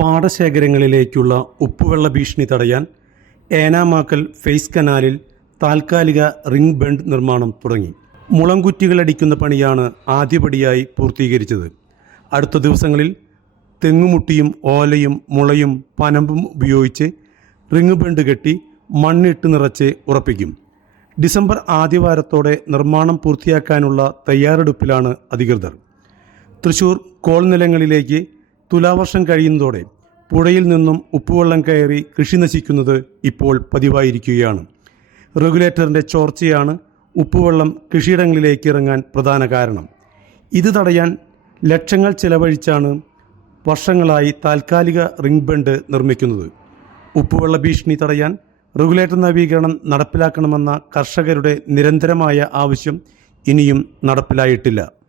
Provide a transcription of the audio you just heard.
പാടശേഖരങ്ങളിലേക്കുള്ള ഉപ്പുവെള്ള ഭീഷണി തടയാൻ ഏനാമാക്കൽ ഫേസ് കനാലിൽ താൽക്കാലിക റിംഗ് ബെൻഡ് നിർമ്മാണം തുടങ്ങി. മുളങ്കുറ്റികളടിക്കുന്ന പണിയാണ് ആദ്യപടിയായി പൂർത്തീകരിച്ചത്. അടുത്ത ദിവസങ്ങളിൽ തെങ്ങുമുട്ടിയും ഓലയും മുളയും പനമ്പും ഉപയോഗിച്ച് റിംഗ് ബെൻഡ് കെട്ടി മണ്ണിട്ട് നിറച്ച് ഉറപ്പിക്കും. ഡിസംബർ ആദ്യവാരത്തോടെ നിർമ്മാണം പൂർത്തിയാക്കാനുള്ള തയ്യാറെടുപ്പിലാണ് അധികൃതർ. തൃശൂർ കോൾ നിലങ്ങളിലേക്ക് തുലാവർഷം കഴിയുന്നതോടെ പുഴയിൽ നിന്നും ഉപ്പുവെള്ളം കയറി കൃഷി നശിക്കുന്നത് ഇപ്പോൾ പതിവായിരിക്കുകയാണ്. റെഗുലേറ്ററിന്റെ ചോർച്ചയാണ് ഉപ്പുവെള്ളം കൃഷിയിടങ്ങളിലേക്ക് ഇറങ്ങാൻ പ്രധാന കാരണം. ഇത് തടയാൻ ലക്ഷങ്ങൾ ചെലവഴിച്ചാണ് വർഷങ്ങളായി താൽക്കാലിക റിംഗ് ബണ്ട് നിർമ്മിക്കുന്നത്. ഉപ്പുവെള്ള ഭീഷണി തടയാൻ റെഗുലേറ്റർ നവീകരണം നടപ്പിലാക്കണമെന്ന കർഷകരുടെ നിരന്തരമായ ആവശ്യം ഇനിയും നടപ്പിലായിട്ടില്ല.